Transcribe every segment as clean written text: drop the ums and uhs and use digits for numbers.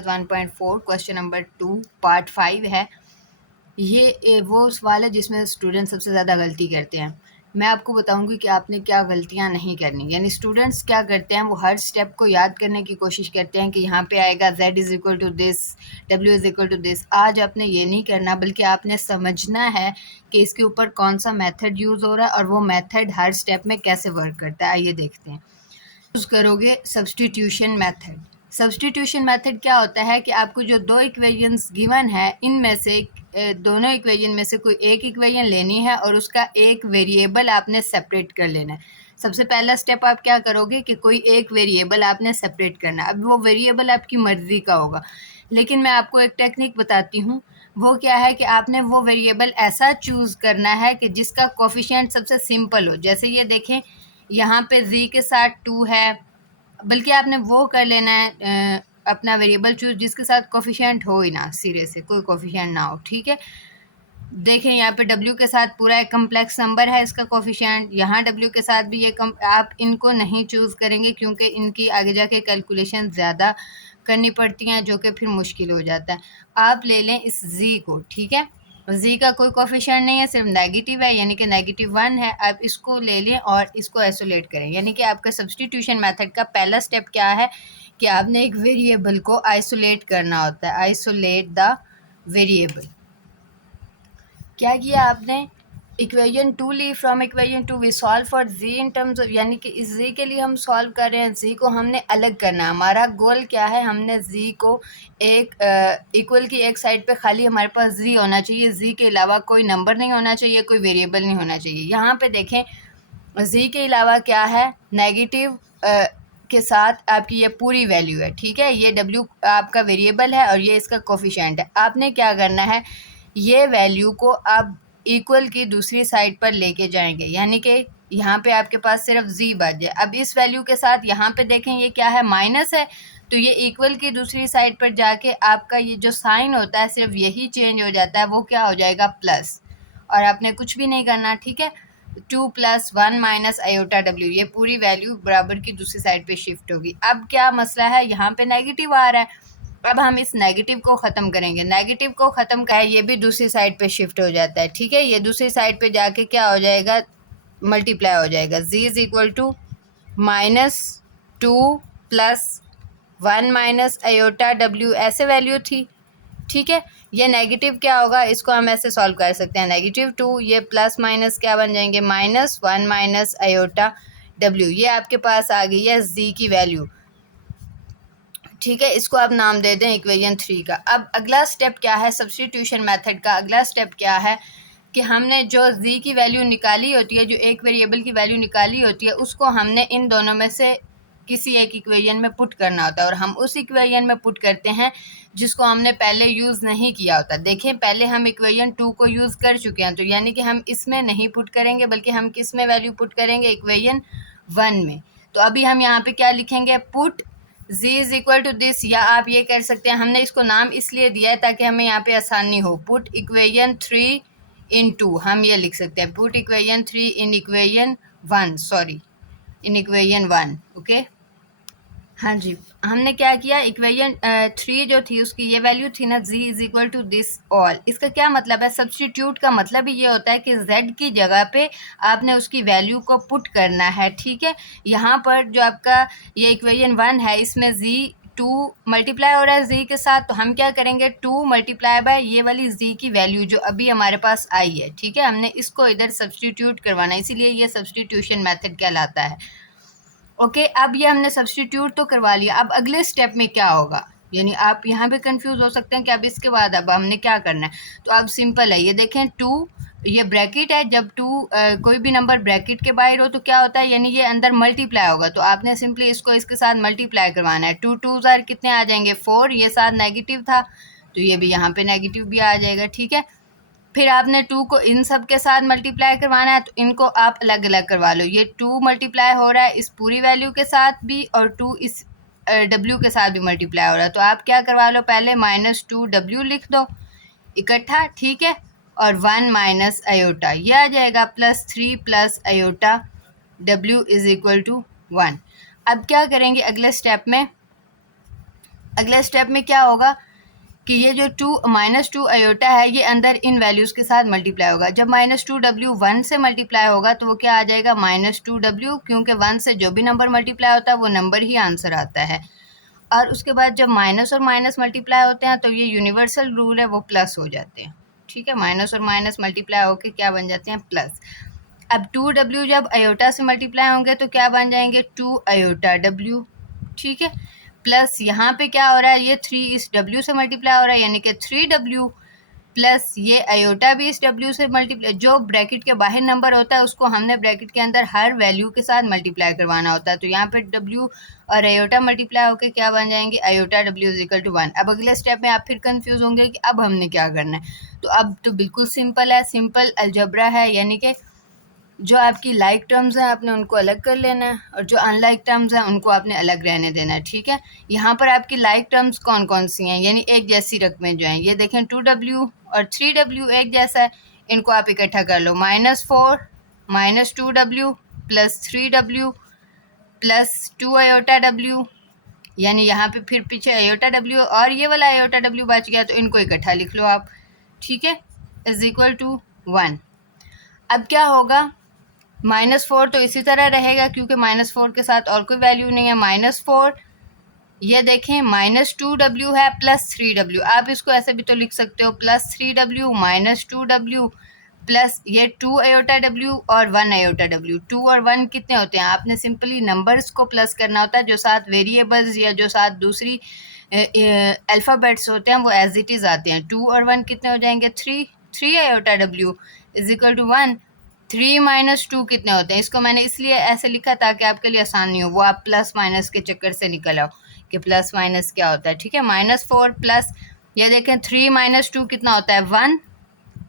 1.4 question number 2 part 5 है। ये वो सवाल है जिसमें स्टूडेंट सबसे ज़्यादा गलती करते हैं। मैं आपको बताऊंगी कि आपने क्या गलतियां नहीं करनी। यानी स्टूडेंट्स क्या करते हैं, वो हर स्टेप को याद करने की कोशिश करते हैं कि यहाँ पे आएगा z is equal to this, w is equal to this. आज आपने ये नहीं करना, बल्कि आपने समझना है कि इसके ऊपर कौन सा मेथड यूज़ हो रहा है और वो मेथड हर स्टेप में कैसे वर्क करता है। आइए देखते हैं। यूज़ करोगे सब्स्टिट्यूशन मेथड। सब्स्टिट्यूशन मेथड क्या होता है कि आपको जो दो इक्वेशंस गिवन है, इनमें से दोनों इक्वेशन में से कोई एक इक्वेशन लेनी है और उसका एक वेरिएबल आपने सेपरेट कर लेना है। सबसे पहला स्टेप आप क्या करोगे कि कोई एक वेरिएबल आपने सेपरेट करना है। अब वो वेरिएबल आपकी मर्ज़ी का होगा, लेकिन मैं आपको एक टेक्निक बताती हूँ। वो क्या है कि आपने वो वेरिएबल ऐसा चूज़ करना है कि जिसका कोफिशिएंट सबसे सिंपल हो। जैसे ये देखें, यहाँ पे z के साथ 2 है, बल्कि आपने वो कर लेना है अपना वेरिएबल चूज जिसके साथ कोफिशिएंट हो ही ना, सिरे से कोई कोफिशिएंट ना हो। ठीक है, देखें यहाँ पे w के साथ पूरा एक कम्प्लेक्स नंबर है इसका कोफिशिएंट, यहाँ w के साथ भी ये आप इनको नहीं चूज़ करेंगे क्योंकि इनकी आगे जाके कैलकुलेशन ज़्यादा करनी पड़ती हैं, जो कि फिर मुश्किल हो जाता है। आप ले लें इस z को। ठीक है, z का कोई कोफिशिएंट नहीं है, सिर्फ नेगेटिव है, यानी कि -1 है। आप इसको ले लें और इसको आइसोलेट करें। यानी कि आपका सब्स्टिट्यूशन मेथड का पहला स्टेप क्या है कि आपने एक वेरिएबल को आइसोलेट करना होता है। Isolate the variable. क्या किया आपने, इक्वेशन 2 ली। From equation 2 we solve for z in terms of, यानी कि इस z के लिए हम सॉल्व कर रहे हैं। z को हमने अलग करना है। हमारा गोल क्या है, हमने z को एक इक्वल की एक साइड पे खाली हमारे पास z होना चाहिए। z के अलावा कोई नंबर नहीं होना चाहिए, कोई वेरिएबल नहीं होना चाहिए। यहाँ पे देखें, z के अलावा क्या है, नेगेटिव के साथ आपकी ये पूरी वैल्यू है। ठीक है, ये w आपका वेरिएबल है और ये इसका कोफिशिएंट है। आपने क्या करना है, ये वैल्यू को आप इक्वल की दूसरी साइड पर लेके जाएंगे, यानी कि यहाँ पे आपके पास सिर्फ z बच जाए। अब इस वैल्यू के साथ यहाँ पे देखें ये क्या है, माइनस है, तो ये इक्वल की दूसरी साइड पर जाके आपका ये जो साइन होता है सिर्फ यही चेंज हो जाता है, वो क्या हो जाएगा, प्लस। और आपने कुछ भी नहीं करना। ठीक है, 2 + 1 माइनस आयोटा w, ये पूरी वैल्यू बराबर की दूसरी साइड पे शिफ्ट होगी। अब क्या मसला है, यहाँ पे नेगेटिव आ रहा है। अब हम इस नेगेटिव को ख़त्म करेंगे। नेगेटिव को ख़त्म कर, ये भी दूसरी साइड पे शिफ्ट हो जाता है। ठीक है, ये दूसरी साइड पे जाके क्या हो जाएगा, मल्टीप्लाई हो जाएगा। z is equal to -2 + 1 minus iota w, ऐसे वैल्यू थी। ठीक है, ये नेगेटिव क्या होगा, इसको हम ऐसे सॉल्व कर सकते हैं। -2, ये प्लस माइनस क्या बन जाएंगे, -1 माइनस आयोटा w। ये आपके पास आ गई है z की वैल्यू। ठीक है, इसको आप नाम दे दें इक्वेशन 3 का। अब अगला स्टेप क्या है, सब्स्टिट्यूशन मेथड का अगला स्टेप क्या है कि हमने जो z की वैल्यू निकाली होती है, जो एक वेरिएबल की वैल्यू निकाली होती है, उसको हमने इन दोनों में से किसी एक इक्वेशन में पुट करना होता है। और हम उस इक्वेशन में पुट करते हैं जिसको हमने पहले यूज़ नहीं किया होता। देखें, पहले हम इक्वेशन 2 को यूज़ कर चुके हैं, तो यानी कि हम इसमें नहीं पुट करेंगे, बल्कि हम किस में वैल्यू पुट करेंगे, इक्वेशन 1 में। तो अभी हम यहाँ पे क्या लिखेंगे, put z is equal to this, या आप ये कर सकते हैं, हमने इसको नाम इसलिए दिया है ताकि हमें यहाँ पे आसानी हो। पुट इक्वेशन 3 इन 2, हम ये लिख सकते हैं, put equation 3 in equation 1, sorry in equation 1। Okay, हाँ जी, हमने क्या किया, इक्वेशन 3 जो थी उसकी ये वैल्यू थी ना, z is equal to this all. इसका क्या मतलब है, सब्स्टिट्यूट का मतलब ही ये होता है कि z की जगह पे आपने उसकी वैल्यू को पुट करना है। ठीक है, यहाँ पर जो आपका ये इक्वेशन 1 है, इसमें z 2 मल्टीप्लाई हो रहा है z के साथ, तो हम क्या करेंगे, 2 मल्टीप्लाई बाय ये वाली z की वैल्यू जो अभी हमारे पास आई है। ठीक है, हमने इसको इधर सब्स्टिट्यूट करवाना है, इसीलिए ये सब्स्टिट्यूशन मेथड कहलाता है। ओके, अब ये हमने सब्स्टिट्यूट तो करवा लिया। अब अगले स्टेप में क्या होगा, यानी आप यहाँ पे कंफ्यूज हो सकते हैं कि अब इसके बाद अब हमने क्या करना है। तो अब सिंपल है, ये देखें 2, ये ब्रैकेट है, जब 2 कोई भी नंबर ब्रैकेट के बाहर हो तो क्या होता है, यानी ये अंदर मल्टीप्लाई होगा, तो आपने सिंपली इसको इसके साथ मल्टीप्लाई करवाना है। 2 2 ज़ार कितने आ जाएंगे, 4, ये साथ नेगेटिव था तो ये भी यहाँ पे नेगेटिव भी आ जाएगा। ठीक है, फिर आपने 2 को इन सब के साथ मल्टीप्लाई करवाना है, तो इनको आप अलग अलग करवा लो। ये 2 मल्टीप्लाई हो रहा है इस पूरी वैल्यू के साथ भी, और 2 इस w के साथ भी मल्टीप्लाई हो रहा है, तो आप क्या करवा लो, पहले -2w लिख दो इकट्ठा। ठीक है, और 1 माइनस आयोटा, ये आ जाएगा +3 + iota w is equal to 1। अब क्या करेंगे अगले स्टेप में, अगले स्टेप में क्या होगा कि ये जो -2 आयोटा है ये अंदर इन वैल्यूज़ के साथ मल्टीप्लाई होगा। जब -2w 1 से मल्टीप्लाई होगा तो वो क्या आ जाएगा -2w, क्योंकि 1 से जो भी नंबर मल्टीप्लाई होता है वो नंबर ही आंसर आता है। और उसके बाद जब माइनस और माइनस मल्टीप्लाई होते हैं तो ये यूनिवर्सल रूल है, वो प्लस हो जाते हैं। ठीक है, माइनस और माइनस मल्टीप्लाई होकर क्या बन जाते हैं, प्लस। अब 2w जब आयोटा से मल्टीप्लाई होंगे तो क्या बन जाएंगे, 2 आयोटा w। ठीक है, प्लस यहाँ पे क्या हो रहा है, ये 3 इस w से मल्टीप्लाई हो रहा है, यानी कि 3w, प्लस ये आयोटा भी इस w से मल्टीप्लाई, जो ब्रैकेट के बाहर नंबर होता है उसको हमने ब्रैकेट के अंदर हर वैल्यू के साथ मल्टीप्लाई करवाना होता है। तो यहाँ पे w और आयोटा मल्टीप्लाई होकर क्या बन जाएंगे, iota w is equal to 1। अब अगले स्टेप में आप फिर कंफ्यूज होंगे कि अब हमने क्या करना है। तो अब तो बिल्कुल सिंपल है, सिंपल अलजबरा है, यानी कि जो आपकी लाइक टर्म्स हैं आपने उनको अलग कर लेना है और जो अनलाइक टर्म्स हैं उनको आपने अलग रहने देना है। ठीक है, यहाँ पर आपकी लाइक टर्म्स कौन कौन सी हैं, यानी एक जैसी रकमें जो हैं, ये देखें 2w और 3w एक जैसा है, इनको आप इकट्ठा कर लो। -4 -2w plus 3w plus 2 iota w, यानी यहाँ पे फिर पीछे आयोटा w और ये वाला आयोटा w बच गया, तो इनको इकट्ठा लिख लो आप। ठीक है, इज इक्वल टू 1। अब क्या होगा, -4 तो इसी तरह रहेगा क्योंकि -4 के साथ और कोई वैल्यू नहीं है। -4 ये देखें -2w है प्लस 3w, आप इसको ऐसे भी तो लिख सकते हो, प्लस 3w -2w प्लस ये 2 आयोटा w और 1 आयोटा w। 2 और 1 कितने होते हैं, आपने सिंपली नंबर्स को प्लस करना होता है, जो साथ वेरिएबल्स या जो साथ दूसरी अल्फ़ाबेट्स होते हैं वो एज इट इज़ आते हैं। 2 और 1 कितने हो जाएंगे, 3 iota w is equal to 1। 3 - 2 कितने होते हैं, इसको मैंने इसलिए ऐसे लिखा ताकि आपके लिए आसान नहीं हो, वो आप प्लस माइनस के चक्कर से निकल आओ कि प्लस माइनस क्या होता है। ठीक है, -4 प्लस ये देखें 3 - 2 कितना होता है,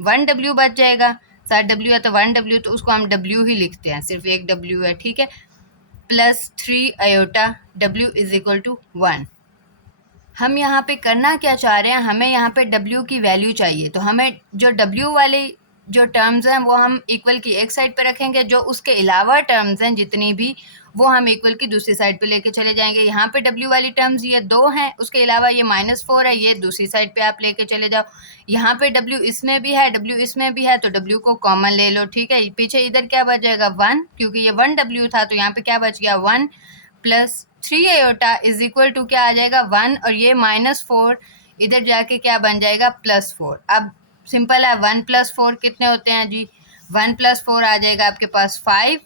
1 w बच जाएगा, साथ w है तो 1 w, तो उसको हम w ही लिखते हैं, सिर्फ एक w है। ठीक है, plus 3 iota w is equal to 1। हम यहाँ पे करना क्या चाह रहे हैं, हमें यहाँ पे w की वैल्यू चाहिए, तो हमें जो w वाली जो टर्म्स हैं वो हम इक्वल की एक साइड पे रखेंगे, जो उसके अलावा टर्म्स हैं जितनी भी वो हम इक्वल की दूसरी साइड पे लेके चले जाएंगे। यहाँ पे w वाली टर्म्स ये 2 हैं, उसके अलावा ये -4 है, ये दूसरी साइड पे आप लेके चले जाओ। यहाँ पे w इसमें भी है, w इसमें भी है, तो w को कॉमन ले लो। ठीक है, पीछे इधर क्या बच जाएगा, 1, क्योंकि ये 1 w था, तो यहाँ पे क्या बच गया, 1 plus 3 iota is equal to क्या आ जाएगा, 1, और ये -4 इधर जाके क्या बन जाएगा, +4। अब सिंपल है, 1 + 4 कितने होते हैं जी, 1 + 4 आ जाएगा आपके पास 5।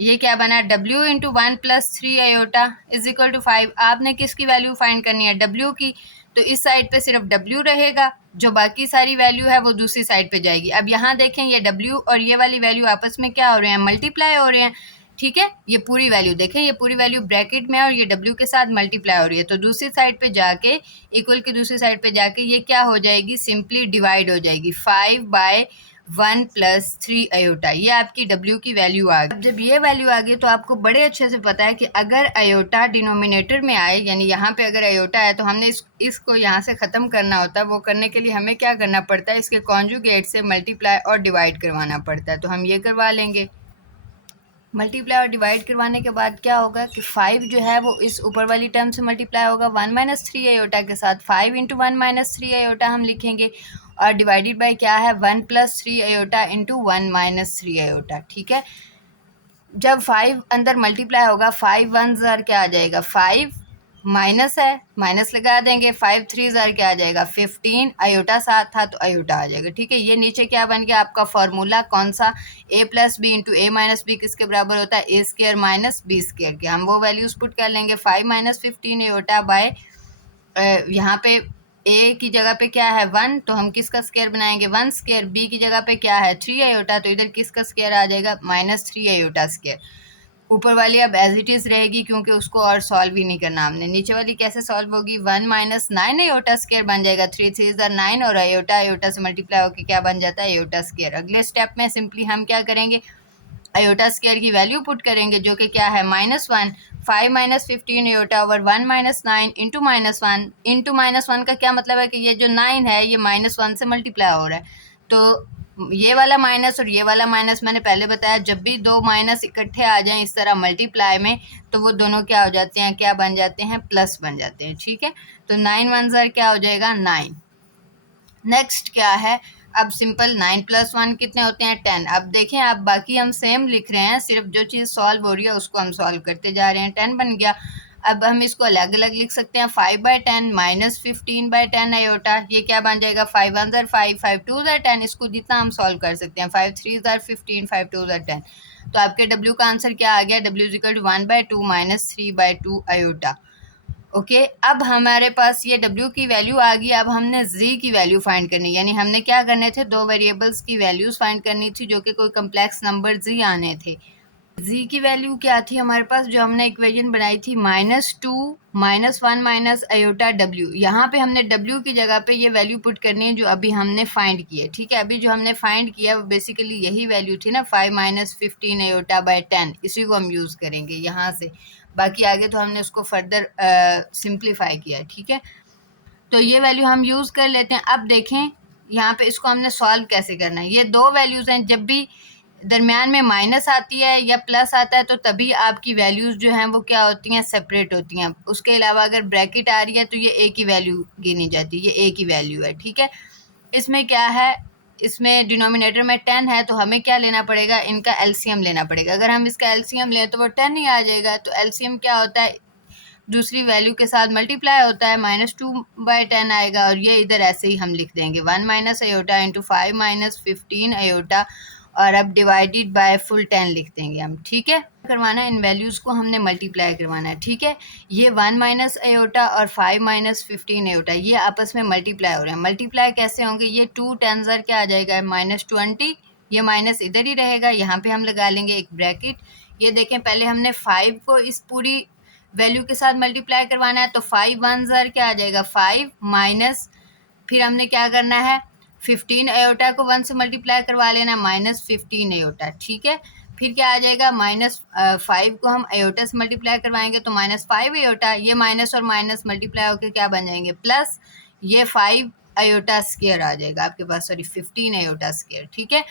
ये क्या बना, w into 1 + 3 iota is equal to 5। आपने किसकी वैल्यू फाइंड करनी है, w की, तो इस साइड पे सिर्फ w रहेगा, जो बाकी सारी वैल्यू है वो दूसरी साइड पे जाएगी। अब यहाँ देखें ये w और ये वाली वैल्यू आपस में क्या हो रहे हैं, मल्टीप्लाई हो रहे हैं। ठीक है, ये पूरी वैल्यू देखें, ये पूरी वैल्यू ब्रैकेट में है और ये w के साथ मल्टीप्लाई हो रही है, तो दूसरी साइड पे जाके इक्वल की दूसरी साइड पे जाके ये क्या हो जाएगी, सिंपली डिवाइड हो जाएगी, 5/1 + 3 आयोटा। ये आपकी w की वैल्यू आ गई। अब जब ये वैल्यू आ गई तो आपको बड़े अच्छे से पता है कि अगर आयोटा डिनोमिनेटर में आए, यानी यहाँ पे अगर आयोटा है तो हमने इसको यहाँ से ख़त्म करना होता है। वो करने के लिए हमें क्या करना पड़ता है, इसके कॉन्जुगेट से मल्टीप्लाई और डिवाइड करवाना पड़ता है, तो हम ये करवा लेंगे। मल्टीप्लाई और डिवाइड करवाने के बाद क्या होगा कि 5 जो है वो इस ऊपर वाली टर्म से मल्टीप्लाई होगा 1 - 3 आयोटा के साथ, 5 इंटू 1 - 3 आयोटा हम लिखेंगे, और डिवाइडेड बाय क्या है, 1 + 3 आयोटा इंटू 1 - 3 आयोटा। ठीक है, जब 5 अंदर मल्टीप्लाई होगा, 5 1 ज़र क्या आ जाएगा, 5 माइनस है, माइनस लगा देंगे, 5 3 ज़र क्या आ जाएगा, 15, आयोटा साथ था तो आयोटा आ जाएगा। ठीक है, ये नीचे क्या बन गया आपका फॉर्मूला, कौन सा, a + b into a - b किसके बराबर होता है, a² - b² के। हम वो वैल्यूज पुट कर लेंगे, 5 - 15 आयोटा बाय यहाँ पे a की जगह पे क्या है 1, तो हम किसका स्क्वायर बनाएंगे, 1²। b की जगह पे क्या है 3 आयोटा, तो इधर किसका स्क्वायर आ जाएगा, -3 आयोटा स्क्वायर। ऊपर वाली अब एज इट इज़ रहेगी क्योंकि उसको और सॉल्व ही नहीं करना हमने। नीचे वाली कैसे सॉल्व होगी, 1 - 9 आयोटा स्क्वायर बन जाएगा, 3 3 ज़र 9, और आयोटा आयोटा से मल्टीप्लाई होकर क्या बन जाता है, आयोटा स्क्वायर। अगले स्टेप में सिंपली हम क्या करेंगे, आयोटा स्क्वायर की वैल्यू पुट करेंगे, जो कि क्या है, -1। 5 - 15 आयोटा ओवर 1 - 9 इंटू -1। इंटू -1 का क्या मतलब है कि ये जो 9 है ये -1 से मल्टीप्लाई हो रहा है, तो ये वाला माइनस और ये वाला माइनस मैंने पहले बताया, जब भी दो माइनस इकट्ठे आ जाएं इस तरह मल्टीप्लाई में, तो वो दोनों क्या हो जाते हैं, क्या बन जाते हैं, प्लस बन जाते हैं। ठीक है, तो 9 1 ज़र क्या हो जाएगा, 9। नेक्स्ट क्या है, अब सिंपल 9 + 1 कितने होते हैं, 10। अब देखें, आप बाकी हम सेम लिख रहे हैं, सिर्फ जो चीज़ सॉल्व हो रही है उसको हम सॉल्व करते जा रहे हैं। 10 बन गया। अब हम इसको अलग अलग लिख सकते हैं, 5/10 माइनस 15/10 आयोटा। ये क्या बन जाएगा, 5 1 ज़र 5, 5 2 ज़र 10। इसको जितना हम सॉल्व कर सकते हैं, 5 3 ज़र 15, 5 2 ज़र 10। तो आपके W का आंसर क्या आ गया, W = 1/2 माइनस 3/2 आयोटा। ओके, अब हमारे पास ये W की वैल्यू आ गई। अब हमने Z की वैल्यू फाइंड करनी, यानी हमने क्या करने थे, दो वेरिएबल्स की वैल्यूज फाइंड करनी थी जो कि कोई कम्प्लेक्स नंबर Z आने थे। Z की वैल्यू क्या थी हमारे पास, जो हमने इक्वेशन बनाई थी, -2 -1 माइनस आयोटा W। यहाँ पे हमने W की जगह पे ये वैल्यू पुट करनी है जो अभी हमने फाइंड की है। ठीक है, अभी जो हमने फाइंड किया वो बेसिकली यही वैल्यू थी ना, 5 - 15 आयोटा बाय 10। इसी को हम यूज़ करेंगे यहाँ से। बाकी आगे तो हमने उसको फर्दर सिंप्लीफाई किया है। ठीक है, तो ये वैल्यू हम यूज़ कर लेते हैं। अब देखें यहाँ पे इसको हमने सॉल्व कैसे करना है। ये दो वैल्यूज़ हैं, जब भी दरमियान में माइनस आती है या प्लस आता है तो तभी आपकी वैल्यूज़ जो हैं वो क्या होती हैं, सेपरेट होती हैं। उसके अलावा अगर ब्रैकेट आ रही है तो ये ए की वैल्यू गिनी जाती है, ये ए की वैल्यू है। ठीक है, इसमें क्या है, इसमें डिनोमिनेटर में 10 है, तो हमें क्या लेना पड़ेगा, इनका एलसीएम लेना पड़ेगा। अगर हम इसका एलसीएम लें तो वो 10 ही आ जाएगा। तो एलसीएम क्या होता है, दूसरी वैल्यू के साथ मल्टीप्लाई होता है, -2/10 आएगा। और ये इधर ऐसे ही हम लिख देंगे, 1 माइनस आयोटा इंटू 5 - 15 आयोटा, और अब डिवाइडेड बाय फुल 10 लिख देंगे हम। ठीक है, करवाना है, इन वैल्यूज़ को हमने मल्टीप्लाई करवाना है। ठीक है, ये 1 माइनस आयोटा और 5 - 15 आयोटा ये आपस में मल्टीप्लाई हो रहे हैं। मल्टीप्लाई कैसे होंगे, ये 2 10 ज़र क्या आ जाएगा, -20। ये माइनस इधर ही रहेगा, यहाँ पे हम लगा लेंगे एक ब्रैकेट। ये देखें, पहले हमने 5 को इस पूरी वैल्यू के साथ मल्टीप्लाई करवाना है, तो 5 1 ज़र क्या आ जाएगा, 5 माइनस, फिर हमने क्या करना है, 15 आयोटा को 1 से मल्टीप्लाई करवा लेना, -15 आयोटा। ठीक है, फिर क्या आ जाएगा, -5 को हम आयोटा से मल्टीप्लाई करवाएंगे तो -5 आयोटा। ये माइनस और माइनस मल्टीप्लाई होकर क्या बन जाएंगे, प्लस। ये 5 आयोटा स्क्वायर आ जाएगा आपके पास, सॉरी 15 आयोटा स्क्वायर। ठीक है,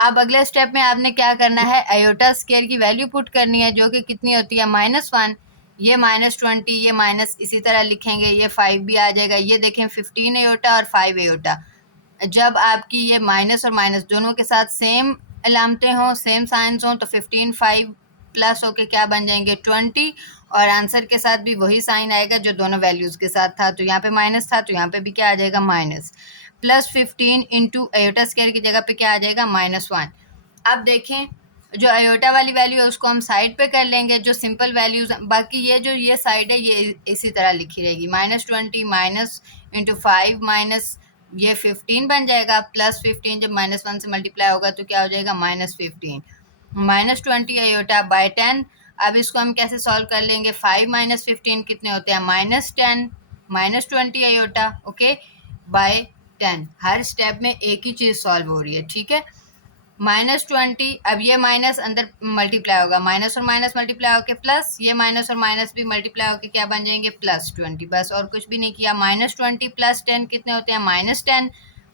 अब अगले स्टेप में आपने क्या करना है, आयोटा स्क्वायर की वैल्यू पुट करनी है जो कि कितनी होती है, -1। ये -20, ये माइनस इसी तरह लिखेंगे, ये 5 भी आ जाएगा। ये देखें 15 आयोटा और 5 आयोटा, जब आपकी ये माइनस और माइनस दोनों के साथ सेम अलामतें हों, सेम साइंस हों, तो 15 5 प्लस होके क्या बन जाएंगे, 20। और आंसर के साथ भी वही साइन आएगा जो दोनों वैल्यूज़ के साथ था। तो यहाँ पे माइनस था तो यहाँ पे भी क्या आ जाएगा, माइनस। +15 इंटू आयोटा स्क्वायर की जगह पे क्या आ जाएगा, -1। अब देखें, जो आयोटा वाली वैल्यू है उसको हम साइड पे कर लेंगे, जो सिंपल वैल्यूज, बाकी ये जो ये साइड है ये इसी तरह लिखी रहेगी, -20 माइनस इंटू 5 माइनस ये 15 बन जाएगा, +15 जब -1 से मल्टीप्लाई होगा तो क्या हो जाएगा, -15 -20 आयोटा बाय 10। अब इसको हम कैसे सॉल्व कर लेंगे, 5 - 15 कितने होते हैं, -10 -20 आयोटा, ओके, बाय 10। हर स्टेप में एक ही चीज़ सॉल्व हो रही है। ठीक है, -20, अब ये माइनस अंदर मल्टीप्लाई होगा, माइनस और माइनस मल्टीप्लाई होकर प्लस, ये माइनस और माइनस भी मल्टीप्लाई होकर क्या बन जाएंगे, +20। बस और कुछ भी नहीं किया। -20 + 10 कितने होते हैं, -10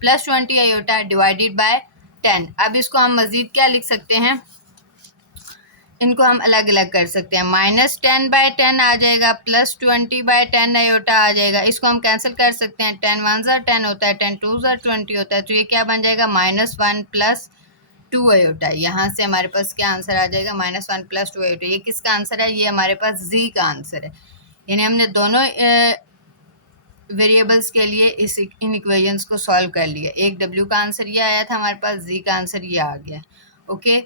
+20 आयोटा डिवाइडेड बाय 10। अब इसको हम मज़ीद क्या लिख सकते हैं, इनको हम अलग अलग कर सकते हैं, -10/10 आ जाएगा, +20/10 आयोटा आ जाएगा। इसको हम कैंसिल कर सकते हैं, 10 1 ज़र 10 होता है, 10 2 ज़र 20 होता है। तो ये क्या बन जाएगा, -1 + 2 आयोटा। यहाँ से हमारे पास क्या आंसर आ जाएगा, -1 + 2 आयोटा। ये किसका आंसर है, ये हमारे पास Z का आंसर है। यानी हमने दोनों वेरिएबल्स के लिए इन इक्वेशंस को सॉल्व कर लिया। एक W का आंसर ये आया था हमारे पास, Z का आंसर ये आ गया। ओके,